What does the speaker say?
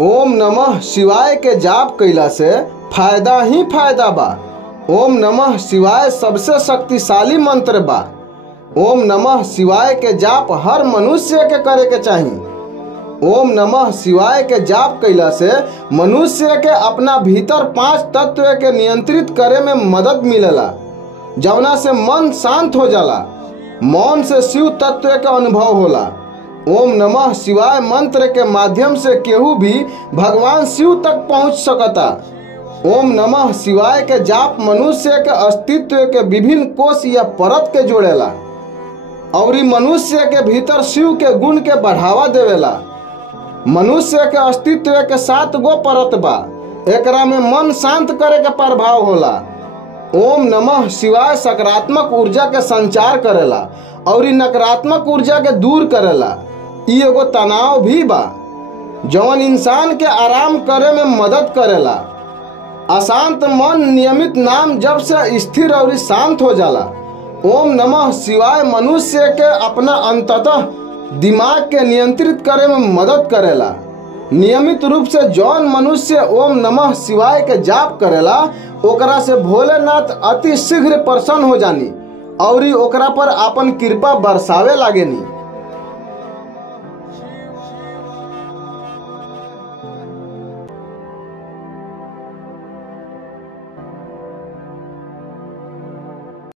ओम नमः शिवाय के जाप कइला से फायदा ही फायदा बा। ओम नमः शिवाय सबसे शक्तिशाली मंत्र बा। ओम नमः शिवाय के जाप हर मनुष्य के करे के चाही। ओम नमः शिवाय के जाप कइला से मनुष्य के अपना भीतर 5 तत्व के नियंत्रित करे में मदद मिलेला, जवना से मन शांत हो जाला। मौन से शिव तत्व का अनुभव होला। ओम नमः शिवाय मंत्र के माध्यम से केहू भी भगवान शिव तक पहुंच सकता। ओम नमः शिवाय के जाप मनुष्य के अस्तित्व के विभिन्न कोष या परत के जोड़ेला और मनुष्य के भीतर शिव के गुण के बढ़ावा देवेला। मनुष्य के अस्तित्व के 7 गो परत बा। एकरा में मन शांत करे के प्रभाव होला। ओम नमः शिवाय सकारात्मक ऊर्जा के संचार करेला और नकारात्मक ऊर्जा के दूर करेला। ई एगो तनाव भी बा जवन इंसान के आराम करे में मदद करेला। अशांत मन नियमित नाम जप से स्थिर और शांत हो जाला। ओम नमः शिवाय मनुष्य के अपना अंततः दिमाग के नियंत्रित करे में मदद करेला। नियमित रूप से जौन मनुष्य ओम नमः शिवाय के जाप करेला ओकरा से भोलेनाथ अति शीघ्र प्रसन्न हो जानी और ओकरा पर अपन कृपा बरसावे लागेनी।